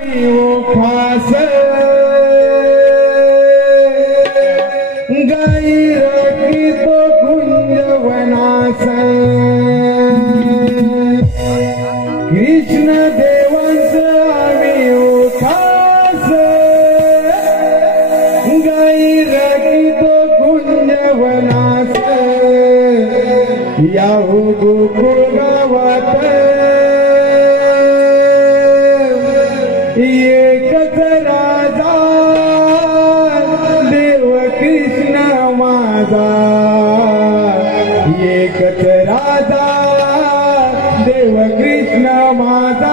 खास गाई रखी तो कुंजवनास कृष्ण देवांस आम्ही खास गाई रखी तो कुंजवनास याहू गोकुळ गावात एकच राजा देव कृष्ण माझा एकच राजा देव कृष्ण माझा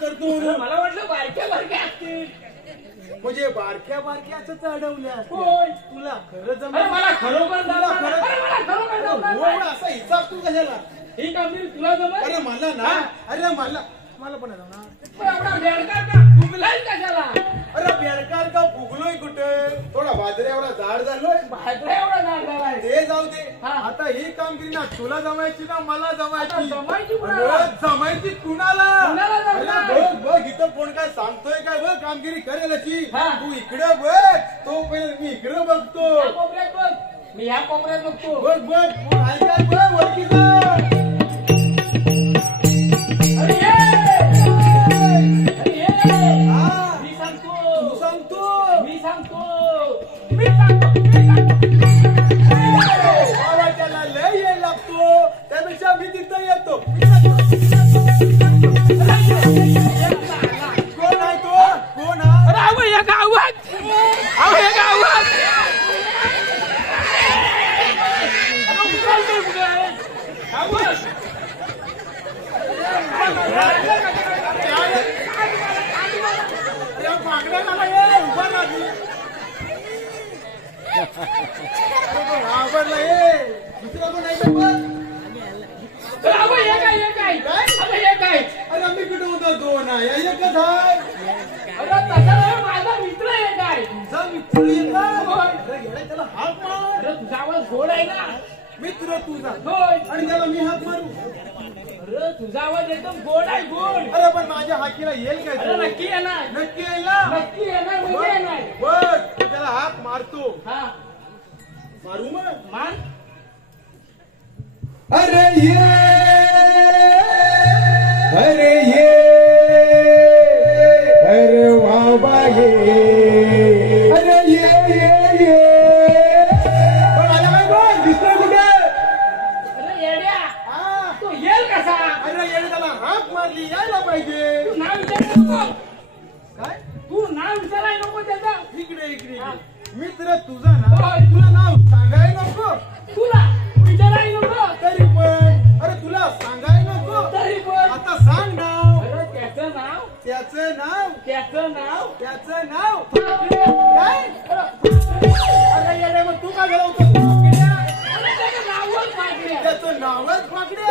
कामगिरी करतो. मला वाटलं बारक्या बारक्या असतील. म्हणजे बारक्या बारक्याच अडवल्या होय. तुला खरं जमलं? अरे मला खरोखर जमणार. खरं- अरे मला खरोखर जमणार होय, नाही. असा हिसाब तू कशाला? ही कामगिरी तुला जमत? अरे मला ना, अरे मला मला पण जमणार. एवढा बेडकार का फुगलाय कशाला? अरे बेडकार का फुगलोय कुठे? थोडा बाजऱ्यावरा झाड झालोय. भाजला एवढा नाद झालाय. ते जाऊ दे. हा. आता ही कामगिरी ना तुला जमायची ना मला आता जमायची? जमायची कुणाला? अरे जमायची कुणाला? कुणाला जमणार? अरे बघ बघ इथं कोण काय सांगतोय काय बघ कामगिरी करेल अशी. हा. तू इकडे बघ, तो पहिले मी इकडे बघतो. या कोपऱ्यात बघ. मी ह्या कोपऱ्यात बघतो. बघ बघ कोण आहे काय बघ वरतीचा. अरे ये. अरे ये. हा. मी सांगतो. तू सांगतो. मी सांगतो. मी सांगतो. आवाजाला लय ये लागतो त्यापेक्षा मी तिथं येतो. कोण आहे तो? कोण आहे? अरे अहो या गावात. अहो या गावात. अरे उचलतोय कुठे? गावात. या मागण्याला ये उभा राहा. आवडला ये दुसरा कोण आहे का बघ. अरे अहो हे काय हे काय? अरे हे काय? अरे आम्ही कुठे होता दोन आहे या एकच आहे. अरे तसा नाही, माझा मित्र आहे काय? तुझा मित्र येत अरे येडा त्याला हात मार. अरे तुझा आवाज गोड आहे ना? मित्र तुझा होय. आणि त्याला मी हात मारू. अरे तुझा आवाज एकदम गोड आहे गोड. अरे पण माझ्या हाकीला येईल काय अरे तू? नक्की येणार. नक्की येईल ना. नक्की येणार म्हणजे येणार. बघ तू त्याला हात मारतो. हा मारू मग. मान. अरे ये अरे ये अरे बाबा ये अरे ये पण आला काय बघ दिसतोय कुठे? अरे येड्या हा. तू येल कसा? अरे येणे त्याला हाक मारली यायला पाहिजे. तू नाव विचारायला नको. काय तू नाव विचारायला नको त्याचा. इकडे इकडे हा. मित्र तुझा ना होय. तुला नाव सांगाय नको तुला विचारायला नको. तरी पण अरे तुला सांगाय नको तरी पण आता सांग नाव. अरे त्याचं नाव त्याचं नाव त्याचं नाव त्याचं नाव अरे काय? अरे येडे मग तू काय घालवतो? त्याचं नावच मागण्या. त्याचं नावच वाकडे.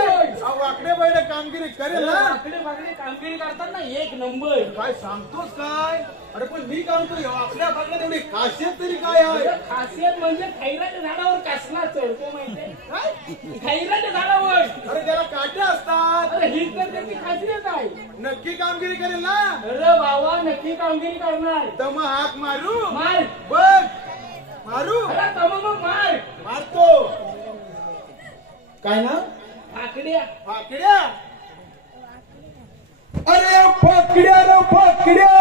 वाकडे बैल कामगिरी करेल ना. वाकडे वाकडे कामगिरी करतात ना एक नंबर. काय सांगतोस काय? अरे पण मी काय म्हणतो आपल्या भागात एवढी खासियत तरी काय आहे? अरे खासियत म्हणजे खैराच्या झाडावर कसला चढतो माहितीये? काय? खैराच्या झाडावर. अरे त्याला काटे असतात. अरे ही तर त्याची खासियत आहे. नक्की कामगिरी करेल ना. अरे बाबा नक्की कामगिरी करणार. तर मग हाक मारू. मार. बघ मारू. अरे तम मग मार. मारतो. काय ना? आकड्या. फाकड्या. अरे फाकड्या रे फाकड्या.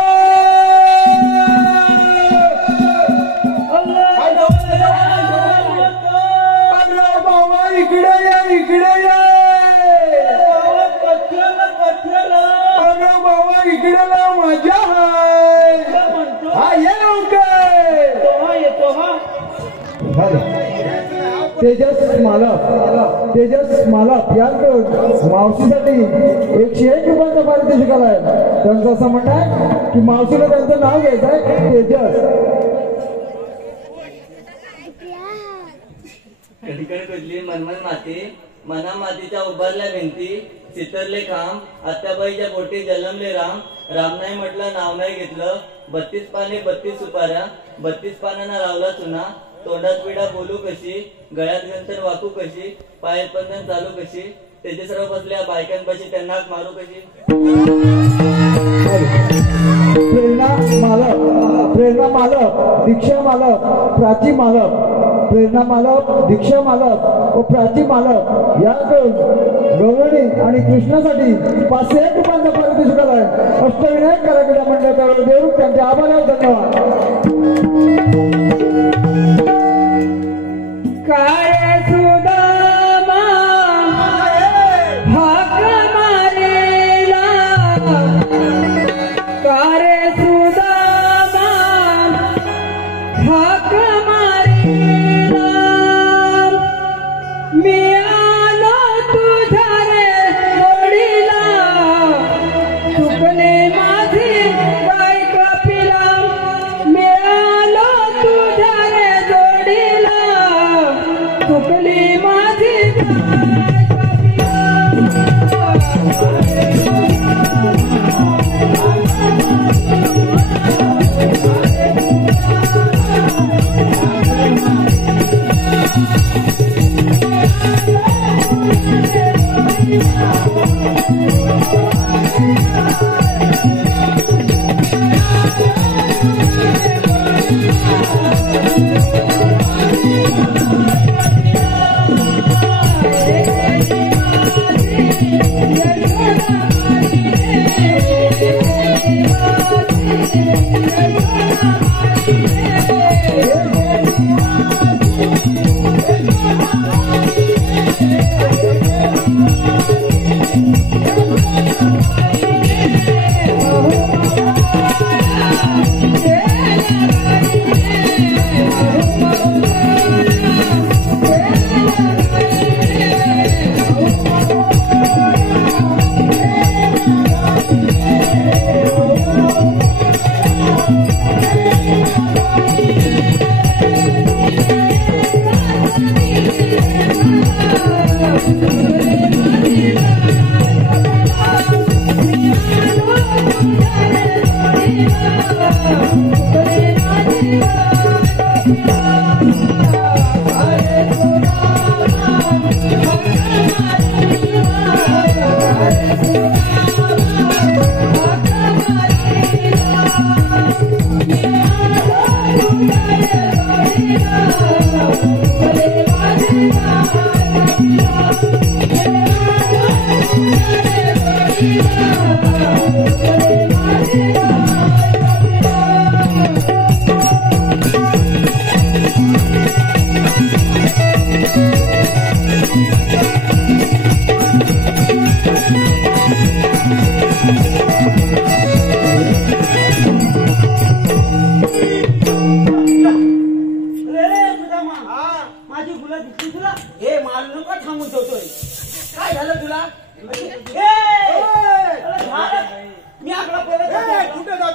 अरे बाबा इकडे या इकडे या. अरे बाबा इकडे ना मजा हाय. हा ये लवकर. येतो हा. तेजस मालक या मावशीसाठी 101 रुपयांचा पारितोषिक आलाय. त्यांचं असं म्हणणं आहे की मावशीला त्यांचं नाव घ्यायचं आहे तेजस. कणकण कुजली मनमन माती मना मातीच्या उभारल्या भिंती चितरले खांब आत्याबाईच्या पोटी जन्मले राम. राम नाही म्हटलं नाव नाही घेतलं 32 पाने 32 सुपाऱ्या 32 पानांना लावला चुना. तोंडात पिढा बोलू कशी गळ्यात गंतन वाकू कशी पायात बंधन चालू कशी तेजसराव बसल्या बायकांपाशी त्यांना हाक मारू कशी. प्रेरणा मालक दीक्षा मालक प्राची मालक प्रेरणा मालक दीक्षा मालक व प्राची मालक या गवळणी आणि कृष्णासाठी 501 रुपयांचा पारितोषिक आलाय. अष्टविनायक कलाक्रीडा मंडळ देऊ त्यांचे आभार धन्यवाद. काय सुदामा हाक मारेला काय सुदामा हाक मारेला मी आलो तुझ्या रे जोडीला सुकले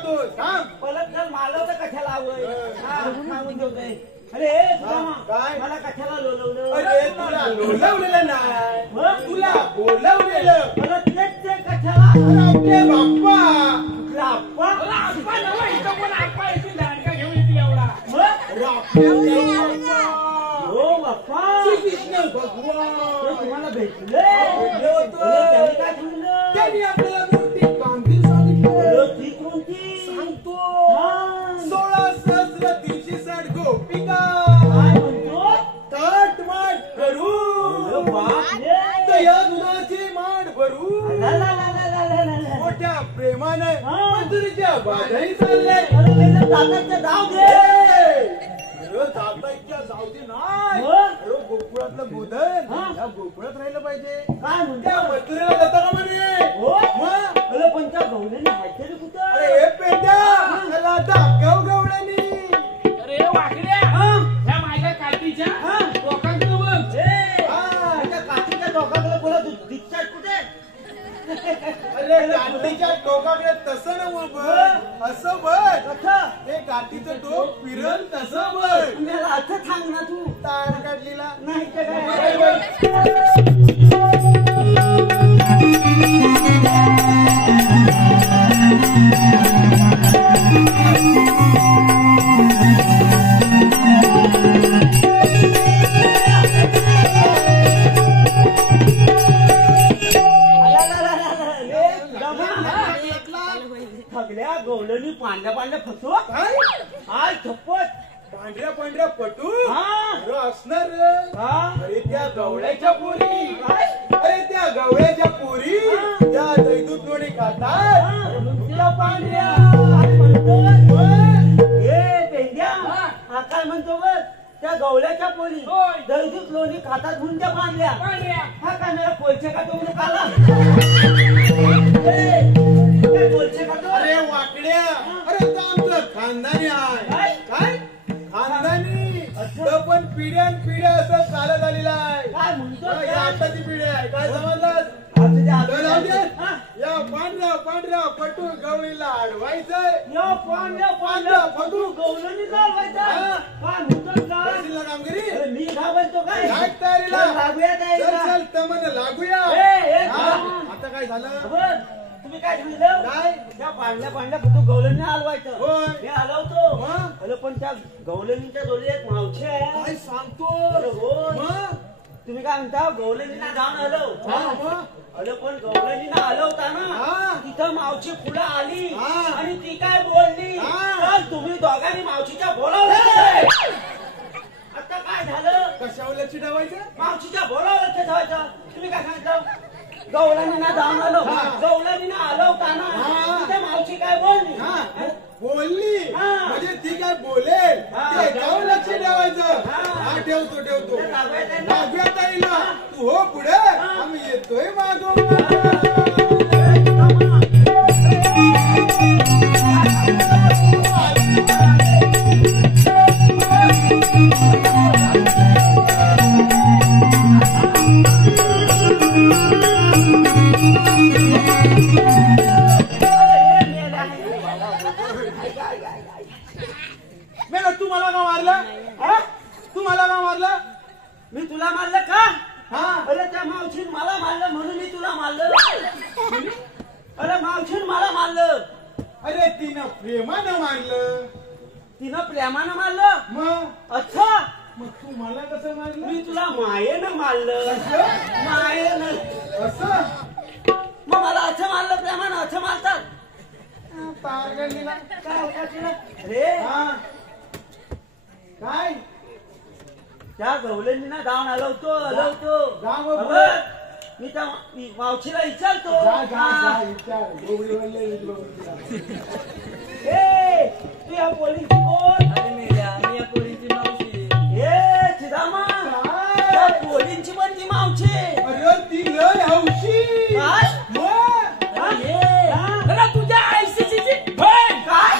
सांगतो सांग. पलट जर मालव तर कशाला हवंय सांगून ठेवतोय. अरे सुदामा, काय? मला कशाला लोलवलं? अरे तुला बोलवलेलं नाही, मग? तुला बोलवलेलं. परत तेच ते कशाला? रावटे बाप्पा. लाप्पा? आप्पा नव्हे, इथं कोण आप्पा येतील दांडका घेऊन येतील एवढा. मग? रावटे बाप्पा. हो बाप्पा, श्रीकृष्ण भगवान. ते तुम्हाला भेटले? भेटले होते. त्यांनी काय सांगितलं? त्यांनी आपल्याला मोठी कामगिरी सांगितलं. ती कोणती? सांगतो. हा. 16,360 गोपिका काय म्हणतो? ताटमाट करू, अरे बापरे. दया दुधाची माठ भरू, ला, ला, ला, ला, ला, ला, ला, ला. मोठ्या प्रेमाने हा. मंजुरीच्या बाजाही चालले. अरे त्याला दाताच्या जाऊ दे. दाताईच्या जाऊ दे नाही. मग? अरे गोकुळातलं गोधन हा. या गोकुळात राहिलं पाहिजे. काय त्या म्हणतो? मथुरेला जाता का म्हणे? हो? मग? अरे पण त्या गवल्याने हायचे कुठं? अरे हे पेंड्या त्याला दाखव गवळ्यानी. अरे वाकड्या, ह्या माझ्या काठीच्या डोकाकडे बघ. त्या काकीच्या डोकाकडे बोला दिसतात कुठे? अरे गाठीच्या टोकाकडे तसं न बघ, असं बघ. कसं? ते गाठीचं टोक फिरल तसं बघ. मला असं सांग ना तू. तार काढलीला नाही तर काय काय? सगळ्या गवलनी पांढऱ्या पांढऱ्या फसव काय? हाय छप्पट. पांढऱ्या पांढऱ्या पटू हा. अरे असणार रे. हा. अरे त्या गवळ्याच्या पोरी. अरे त्या गवळ्याच्या पोरी त्या दैदूत लोणी खातात. त्या पांढऱ्या काय म्हणतोय? होय. ए पेंड्या, हा काय म्हणतो बघ? त्या गवल्याच्या पोरी होय. दैदूत लोणी खातात म्हणून त्या बांधल्या. पांढऱ्या. हा काय मला पोलचे का तो आला? काय पोलचे का तो? अरे वाकड्या, अरे तो आमचं खानदानी आहे. काय खानदानी? तो पण पिढ्यान पिढ्या असं चालत आलेला आहे. काय म्हणतो? ही आताची पिढी आहे. काय समजलं? असू दे, असू तर दे. राहू दे. हा. या पांढऱ्या पांढऱ्या पटू गवळीला अडवायचंय. या पांढऱ्या पांढऱ्या फटू गवलनी चालवायचा. हा. काय म्हणतो काय? करशील ना कामगिरी? अरे मी घाबरतो काय? काय तयारीला? चल, लागूया चल तयारीला. चल तमन लागूया. ए, हा. थांब. आता काय झालं? खबर? तुम्ही काय सांगितलं? काय? त्या पांढऱ्या पांढऱ्या फटू गवलनी हलवायचं. होय. मी हलवतो. मग? अरे पण त्या गवलनीच्या जोडी एक मावशी आहे. काय सांगतो? अरे होय. मग? तुम्ही काय म्हणता? गवलनीला जाऊन हलव. हा, मग? अरे पण गवलनीला हलवताना हा. तिथं मावशी पुढे आली हा. आणि ती काय बोलली? हा. तर तुम्ही दोघांनी मावशीच्या बोलावलं. आता काय झालं? कशावर लक्ष ठेवायचं? मावशीच्या बोलावलं लक्ष ठेवायचं. तुम्ही काय सांगितलं? गवलनीला जाऊन हलव. हा. गवलनीला हलवताना हा. तिथे मावशी काय बोलली? हा. बोलली हा. म्हणजे ती काय बोलेल हा. त्याच्यावर लक्ष ठेवायचं. हा. हा ठेवतो ठेवतो. तर लागूयात आहे ना? लागूयात आहे ना. तू हो पुढे, आम्ही येतोय मागो. मॅडम तू मला का मारलं? हा? तू मला का मारलं? मी तुला मारलं का? हा. अरे त्या मावशीन मला मारलं म्हणून मी तुला मारलं. अरे मावशीन मला मारलं. अरे तिनं प्रेमानं मारलं. तिनं प्रेमानं मारलं. मग अच्छा, मग तू मला कसं मारलं? मी तुला मायेनं मारलं. मायेनं. असं मग मला असं मारलं प्रेमानं, असं मारतात. तार गंडीला. काय होतं तुला? अरे हा. काय? त्या गवलनीला जाऊन हलवतो. जा मग पुढे. बघ, मी त्या मावशीला विचारतो. जा जा हा. जा विचार. गोबरी वळले गोबरीला. ए, तू या पोलीस कोण? अरे मेल्या, मी या पोरीची मावशी. ए चिदामा, काय? त्या पोलींची पण ती मावशी. अरे ती लय हौशी. काय? मग? हा? हा? अरे तुझ्या आयसीसीची बहीण. काय?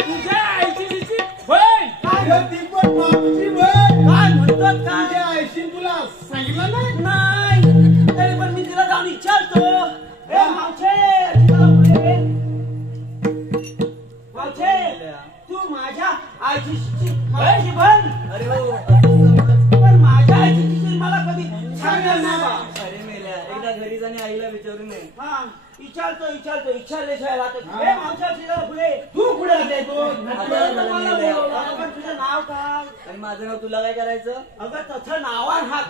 तुझ्या आयसीसीची बहीण. अरे ती पण मागची बघ. काय म्हणतात काय? तुझ्या आईशी तुला सांगितलं नाही? नाही, तरी पण मी तिला जाऊन विचारतो. ए मावशे, तिला पुढे ये. शिवाय राहतो ए मावशी शिवाय पुढे तू कुठे राहते तू पण तुझं नाव काय आणि माझं नाव तुला काय करायचं? अगं तसं नावान हाक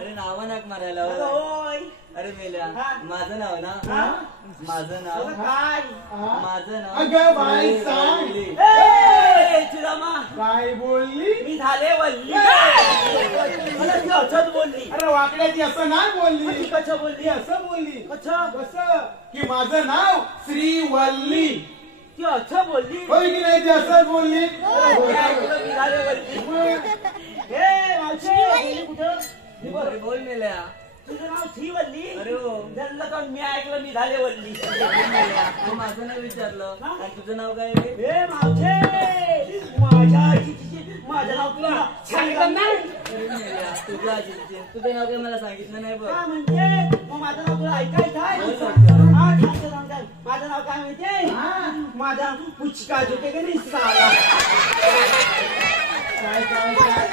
अरे नावा नाक मारायला हो. होय अरे मेल्या हा. माझं नाव ना हा? माझं नाव अगं काय माझं नाव अगं बाई सांग. वल्ली. ए चिरामा काय बोलली? मी झाले वल्ली मला ती असंच बोलली अरे वाकड्याची असं नाही ती बोलली, कसं बोलली ती असं बोलली. कसं कसं की माझं नाव श्रीवल्ली. ती असं बोलली होय की नाही? ती असंच बोलली. मी झाले वल्ली ए मावशी गेली कुठं अरे बोल मेल्या. तुझं नाव थी वल्ली अरे हो. झालं का मी ऐकलं मी झाले वल्ली तू माझं नाव विचारलं आणि तुझं नाव काय रे? ए मावशे माझं नाव तुला सांगितलं नाही. अरे मेल्या, तुझं आजीचे तुझं नाव काय मला सांगितलं नाही बघ. काय म्हणते मग माझं नाव तुला ऐकायचं आहे बोल लवकर. हा सांगतो सांगतो माझं नाव काय माहितीये माझं नाव पुचका झुके का नाही साला काय काय काय?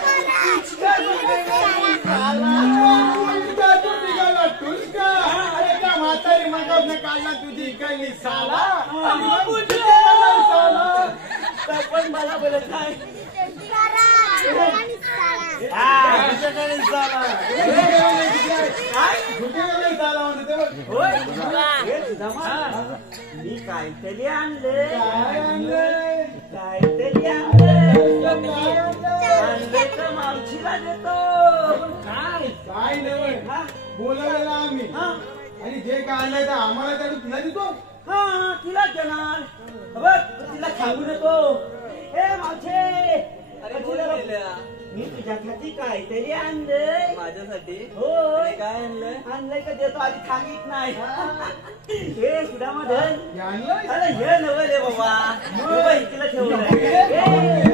पुचका झुके का नाही साला तुझका तू निघाला तुझका. अरे त्या म्हातारी मगावनं काढला तुझी इकडली साला. आणि मग तुझी इकडला साला. तर पण मला बोलत नाही तुझ्याकडे साला. काय तुझ्याकडे साला म्हणते ते बघ. होय हे तुझा मी काहीतरी आणले काय आणलंय? काहीतरी आणले काय आणलंय? आणले तर मावशीला देतो काय काय नाही हा बोलवलेलं आम्ही हा आणि जे काय आणलंय तर आम्हाला त्याला तुला देतो. हा तिला देणार बघ तिला सांगून येतो ए मावशे अरे बोल मेल्या. मी तुझ्यासाठी काहीतरी आणलंय माझ्यासाठी हो अरे काय आणलंय? आणलंय का देतो आधी सांगित नाही हे सुद्धा मधन हे आणलंय? अरे हे नवं रे बाबा बाबा इकडे ठेवलंय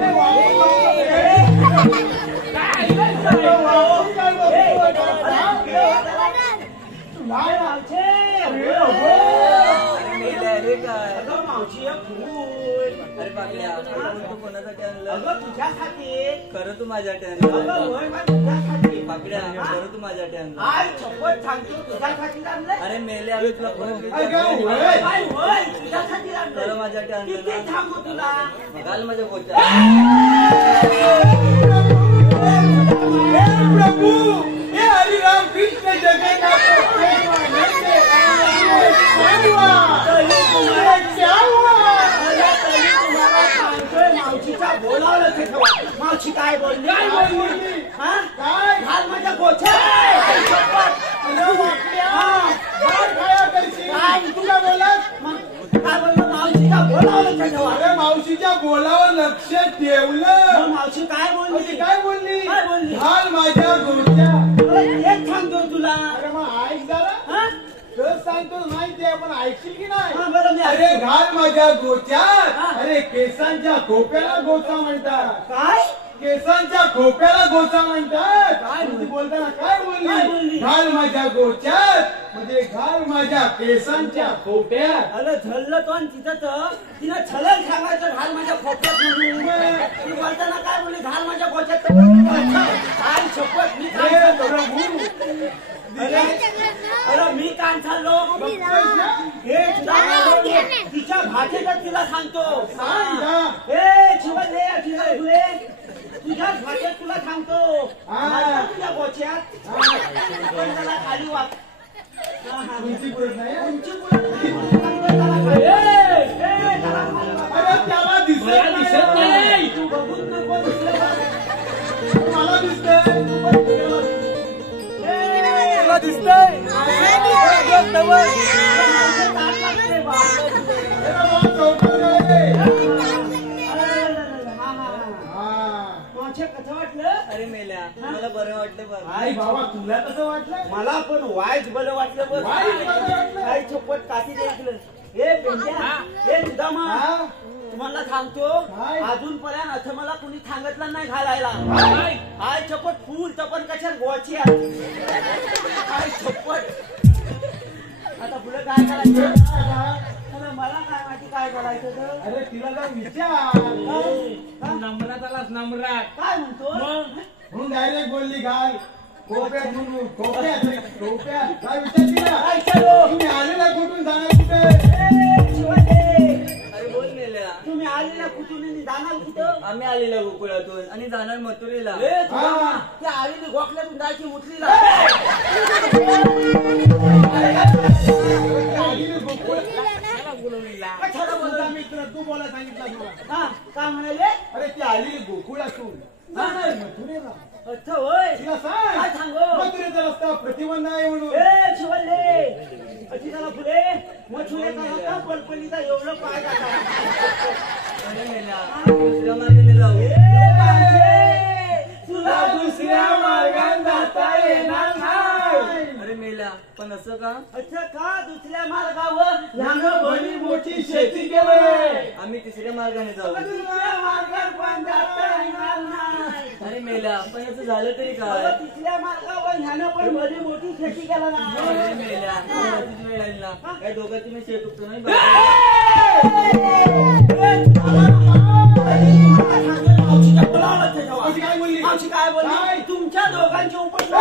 अरे मेल्या, हे काय? मावशी एक फूल अरे पाकल्या, तू कोणासाठी आणलं? अगं तुझ्यासाठी खरं तू माझ्यासाठी अगं आणलं? होय बा तुझ्यासाठी पाकड्या, खरं तू माझ्यासाठी आणलं? आई शपथ सांगतो तुझ्यासाठी आणलंय अरे मेले, आम्ही तुला परत अगं, विचारलं. होय. काय होय तुझ्यासाठी खरं आणलंय माझ्यासाठी आणलं किती ना? सांगू तुला घाल माझ्या पोचात. हे प्रभू, हे हरिराम कृष्ण जगन्नाथ प्रेमानंद मानवा. हे क्या हुआ? तुम्हाला सांगतोय मावशीचा बोलावलं ते ठेवा मावशी काय बोलली काय बोलली? हा काय? घाल माझ्या गोछ्यात अरे वाकड्या, काय खाया करशील? काय? तू काय बोललास? काय बोललो मावशीचा बोलावलं ते ठेवा अरे मावशीच्या बोलावर लक्ष ठेवलं. मग मावशी काय अरे बोलली काय बोलली? काय बोलली? घाल माझ्या गोष्या. तेच सांगतो तुला अरे मग ऐक जरा. हा तर सांगतो नाही ते आपण ऐकशील की नाही? हा, बरं मी अरे ऐकतो. घाल माझ्या गोच्यात. हा. अरे केसांच्या खोप्याला गोचा म्हणतात. काय केसांच्या खोप्याला गोचा म्हणतात. काय ती बोलताना काय काय बोलली? बोलली? घाल माझ्या गोच्यात म्हणजे घाल माझ्या केसांच्या खोप्यात. अरे झल्लं तो आणि तिथं तिनं छलन सांगायचं घाल माझ्या खोक्यात म्हणून ती बोलताना काय बोलली घाल माझ्या गोच्यात काय शपथ मी काय हे सांगतो? प्रभू, अरे मी काय चाललो हे तुला तिच्या भाषेतच तिला सांगतो सांग ना. हे शिवले फुले तुझ्याच भाषेत तुला सांगतो हा. घाल तुझ्या गोच्यात पण त्याला खाली वाच उंची पुरत नाही. उंची त्याला खाली वाच. अरे त्याला दिसत मला दिसत नाही. तू बघून नको दिसलं. मला दिसतंय. तुला दिसतंय कसं वाटलं अरे मेल्या, मला बरं वाटलं बरं. आई बाबा तुला कसं वाटलं? मला पण वाईट बरं वाटलं बघ वाईट बरं वाटलं? काही चप्पट काठी ऐकलं हे पेंड्या हे सुदामा हा? तुम्हाला सांगतो काय? अजूनपर्यंत असं मला कुणी सांगितलं नाही घालायला हाय चप्पट फुल चप्पट कशात गोवाची काय चप्पट आता पुढे काय करायचं अरे मला काय माहिती काय करायचं तर? अरे तिला जर विचार नम्रात आलास नम्रात. काय म्हणतो मग म्हणून डायरेक्ट बोलली घाल कोप्यात म्हणून कोप्यात काय विचार केला काय विचारू? तुम्ही आलेला कुठून जाणार कुठे अरे बोल मेल्या. तुम्ही आलेल्या कुठून आणि जाणार कुठं? आम्ही आलेल्या गोकुळातून आणि जाणार मथुरेला. हा. त्या आलेली गोखल्यातून जायची उठलीला आलेली गोकुळ कशाला बोलला? मित्र तू बोला सांगितलं तुला हा काय म्हणाले? अरे ती आलेली गोकुळातून जाणार मथुरेला. अच्छा होय तिला काय सांग सांगू? मथुरेचा रस्ता प्रतिबंध आहे म्हणून ए शिवल्ले अशी त्याला फुले मग छुलेचा रस्ता पलपलीचा एवढं पाय टाका अरे मेल्या, दुसऱ्या मार्गाने जाऊ. तुला दुसऱ्या मार्गाने जाता येणार नाही. अरे मेल्या, पण असं का? अच्छा का दुसऱ्या मार्गावर ह्यानं भली मोठी शेती केली. आम्ही तिसऱ्या मार्गाने जाऊ. दुसऱ्या मार्गावर पण जाता येणार नाही. अरे मेल्या, पण असं झालं तरी अहो, काय? तिसऱ्या मार्गावर ह्यानं पण भली मोठी शेती केला अरे नाही. मेल्या, अशीच वेळ आली ना. काय दोघांची मी शेत उपतो नाही बघ. अशी काय बोलली मावशी काय बोलली? काय? तुमच्या दोघांची उपस्थिती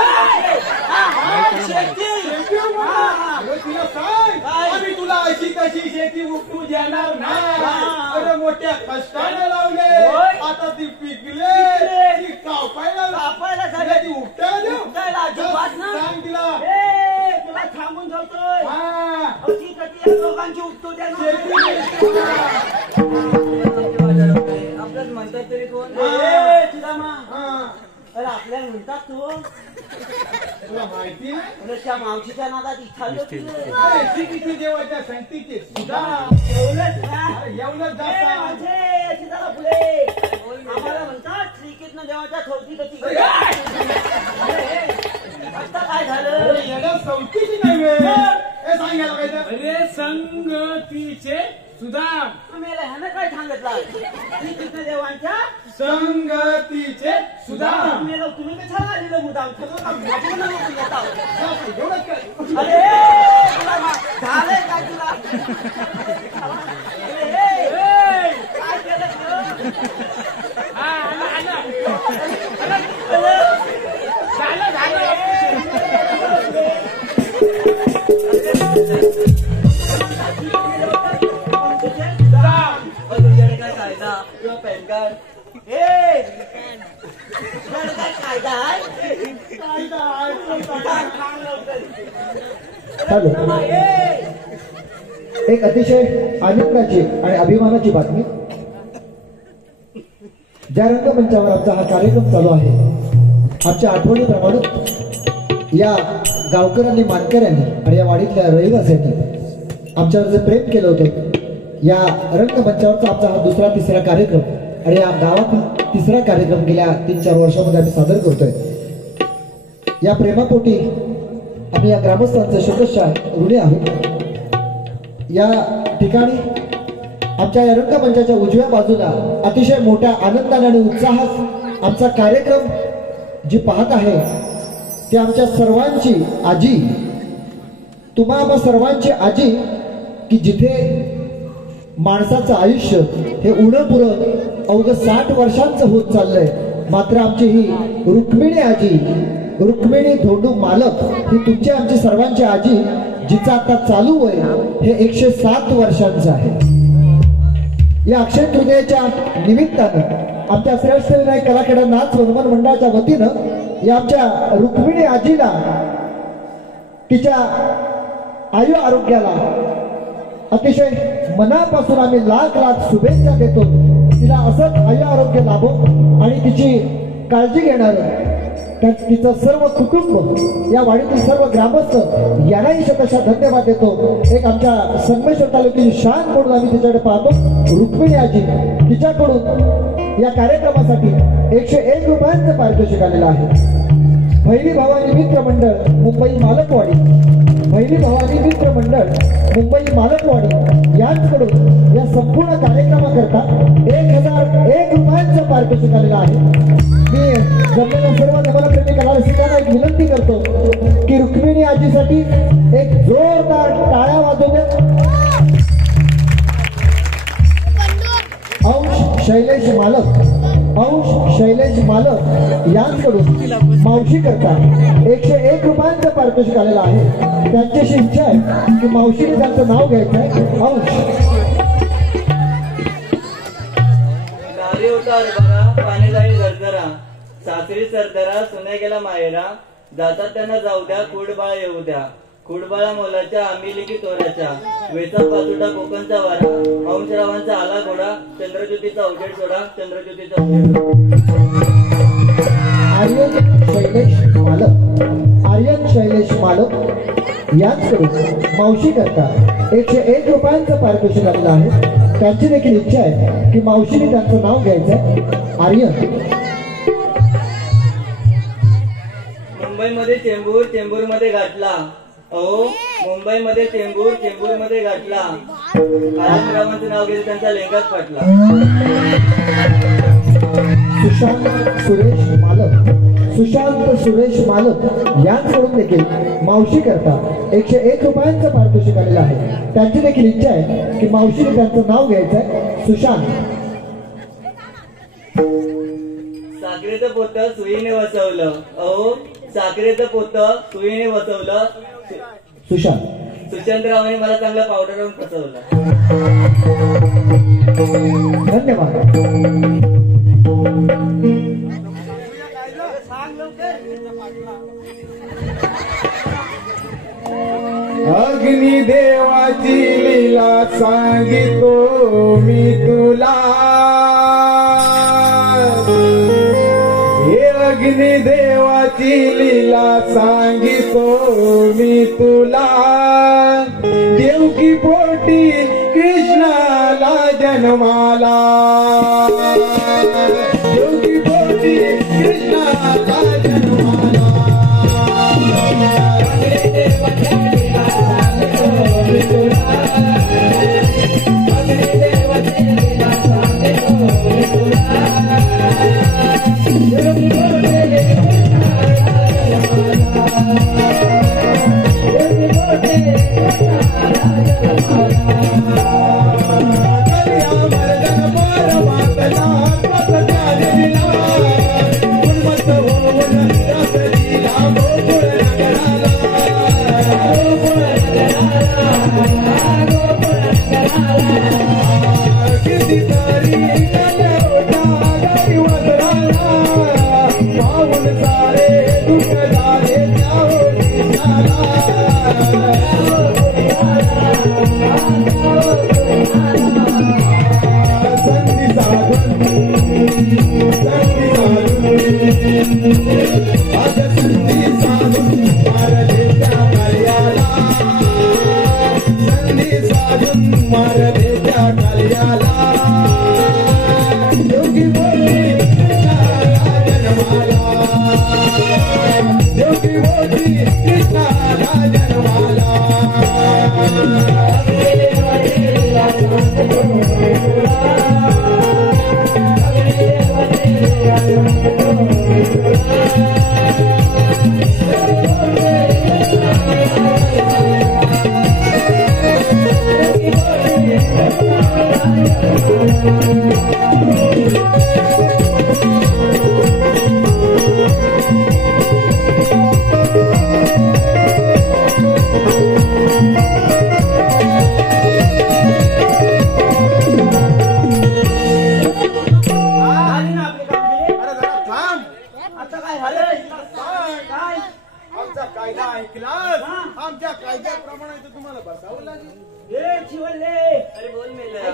शेती अरे तिला सांग काय? आम्ही तुला अशी तशी शेती उपटू देणार नाही. हा. अरे मोठ्या कष्टाने लावले होय. आता ती पिकले पिकले. ती कापायला कापायला तिला झाले. ती उपटायला देऊ उपटायला अजिबात ना. सांग तिला ए, तुला थांबून ठेवतोय. हा अशी कधी या दोघांची उपटू देणार नाही. आपल्याच म्हणतात तरी कोण? ए, तुला मा. हा. अरे आपल्याला म्हणतात तू तुला माहिती नाही अरे त्या मावशीच्या नादात इच्छालो अरे ती किती देवाच्या संगतीचे सुद्धा एवढंच ना? अरे एवढंच ए, जास्त माझे, अशी त्याला फुले. आम्हाला म्हणतात श्रीकृष्ण देवाच्या थोडती कशी आता काय झालं? येणं चौथीची नाही वेळ हे सांगायला पाहिजे अरे संगतीचे सुधार. आम्हाला ह्यानं काय सांगितलं? श्रीकृष्ण देवांच्या संगतीचे सुद्धा आम्हाला तुम्ही कशाला आलेलं मुद्दाम? सगळं काम माझ्याकडे नको येत आहोत. एवढंच काय अरे तुला झालंय काय तुला? अरे, काय केलं तू? हा, आलं, आलं. अरे, झालं, झालं. तुझ्याकडे काय कायदा किंवा पॅन कार्ड? ए, तुझ्याकडे काय कायदा आहे? कायदा आहे, तो कायदा. सांग लवकर. हॅलो ए, एक अतिशय आनंदाची आणि अभिमानाची बातमी. ज्या रंगमंचावर आमचा हा कार्यक्रम चालू आहे आमच्या आठवणीप्रमाणे या गावकऱ्यांनी मानकऱ्यांनी आणि या वाडीतल्या रहिवाशांनी आमच्यावर जे प्रेम केलं होतं या रंगमंचावरचा आमचा हा दुसरा तिसरा कार्यक्रम आणि या गावातील तिसरा कार्यक्रम गेल्या 3-4 वर्षामध्ये आम्ही सादर करतोय. या प्रेमापोटी आम्ही या ग्रामस्थांचे शुभेच्छा ऋणी आहोत. या ठिकाणी आमच्या या रंगमंचाच्या उजव्या बाजूला अतिशय मोठ्या आनंदाने आणि उत्साहात आमचा कार्यक्रम जी पाहत आहे ती आमच्या सर्वांची आजी, तुम्हा सर्वांची आजी, की जिथे माणसाचं आयुष्य हे उणपुरं अवघं 60 वर्षांचं होत चाललंय, मात्र आमची ही रुक्मिणी आजी, रुक्मिणी धोंडू मालक ही तुमची आमची सर्वांची आजी, जिचं आता चालू वय हे 107 वर्षांचं आहे. या अक्षय तृतीयेच्या निमित्तानं आमच्या श्रेष्ठ विनायक कलाखेडा नाच वनमन मंडळाच्या वतीनं या आमच्या रुक्मिणी आजीला तिच्या आयु आरोग्याला अतिशय मनापासून आम्ही लाख लाख शुभेच्छा देतो. तिला असंच आयु आरोग्य लाभो आणि तिची काळजी घेणार तिचं सर्व कुटुंब या वाडीतील सर्व ग्रामस्थ यांनाही शतशः धन्यवाद देतो. एक आमच्या संगमेश्वर तालुक्याची शान म्हणून आम्ही तिच्याकडे पाहतो. रुक्मिणी आजी तिच्याकडून या कार्यक्रमासाठी 101 रुपयांचं पारितोषिक आलेलं आहे. भैरी भवानी मित्र मंडळ मुंबई मालकवाडी, भैरी भवानी मित्र मंडळ मुंबई मालकवाडी यांच्याकडून या संपूर्ण कार्यक्रमाकरता 1001 रुपयांचं पारितोषिक आलेलं आहे. मी जमलेल्या सर्व नमनप्रेमी कलारसिकांना एक विनंती करतो की रुक्मिणी आजीसाठी एक जोरदार टाळ्या वाजवण्यात. अंश शैलेश मालक अंश शैलेश मालक यांकडून मावशी करता 101 रुपयांचं पारितोषिक आलेलं आहे. त्यांच्याशी इच्छा आहे की मावशीने त्यांचं नाव घ्यायचं आहे. अंश नारी होता हरभरा पाणी जाईल झरझरा सासरी सरदरा सुने गेला माहेरा जातात त्यांना जाऊ द्या कुडबाळा येऊ द्या कुडबाळा मोलाच्या आम्ही लिखी तोराच्या वेचा पाचुटा कोकणचा वारा अंशरावांचा आला घोडा चंद्रज्योतीचा उजेड सोडा चंद्रज्योतीचा उजेड आर्यन शैलेश मालक यांच्याकडून मावशी करता 101 रुपयांचं पारितोषिक आलेलं आहे. त्यांची देखील इच्छा आहे की मावशीने त्यांचं नाव घ्यायचं आहे. आर्यन मुंबईमध्ये चेंबूर चेंबूर मध्ये घातला अहो मुंबईमध्ये चेंबूर चेंबूर मध्ये घातला आनंदरावांचं नाव घेतलं त्यांचा लेंगाच फाटला. सुशांत सुरेश मालक यांच्याकडून देखील मावशी करता 101 रुपयांचं पारितोषिक आलेलं आहे. त्यांची देखील इच्छा आहे की मावशीने त्यांचं नाव घ्यायचं आहे. सुशांत साखरेचं पोत सुईने वसवलं अहो साखरेचं पोत सुईने वसवलं सुशांत सुशांतरावांनी मला चांगलं पावडर लावून फसवलं. धन्यवाद. अग्निदेवाची लीला सांगितो मी तुला हे अग्निदेवाची लीला सांगितो मी तुला देवकी पोटी कृष्णाला जन्माला देवकी पोटी कृष्णाला जन्माला आमच्या कायद्याप्रमाणे तुम्हाला बसावं लागेल. अरे बोल मेला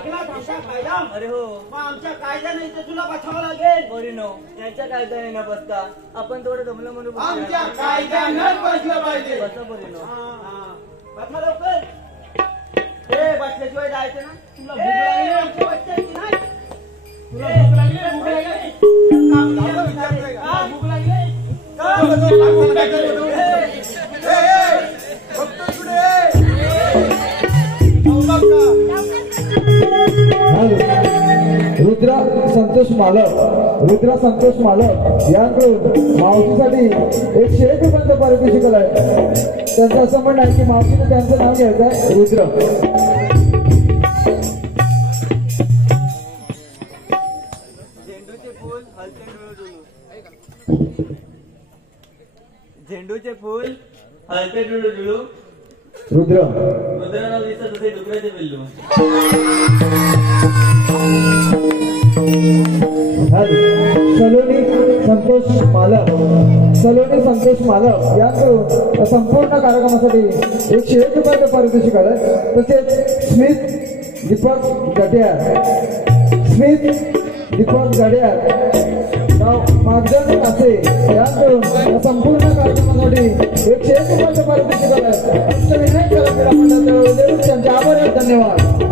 कायदा अरे हो मग आमच्या कायद्याने इथे तुला बसावं लागेल. बरीनो यांच्या कायद्याने न बसता आपण थोडं जमलं म्हणून आमच्या कायद्यानं बसलं पाहिजे. बसा बरीनो बसमा लवकर. हे बसल्याशिवाय जायचं ना. तुला भूक लागली आमच्या बच्च्याची नाही. तुला भूक लागली भूक लागली भूक लागली रुद्रा संतोष मालक यांकडून मावशीसाठी 101 रुपयांचं पारितोषिक आलंय. त्यांचं असं म्हणणं आहे की मावशीने त्यांचं नाव घ्यायचं आहे. रुद्र झेंडूचे फूल हलते डुलू डुलू रुद्र रुद्र नाव दिसत तसे डुकराचे पिल्लू. सलोनी संतोष मालक यांचं संपूर्ण कार्यक्रमासाठी 101 रुपयाचं पारितोषिक आलं. तसेच स्मित दीपक गड्यार मागजन असे यांचं संपूर्ण कार्यक्रमासाठी 101 रुपयाचं पारितोषिक आलं. अष्टविनायक कला क्रीडा मंडळ त्यांचे आभार. धन्यवाद.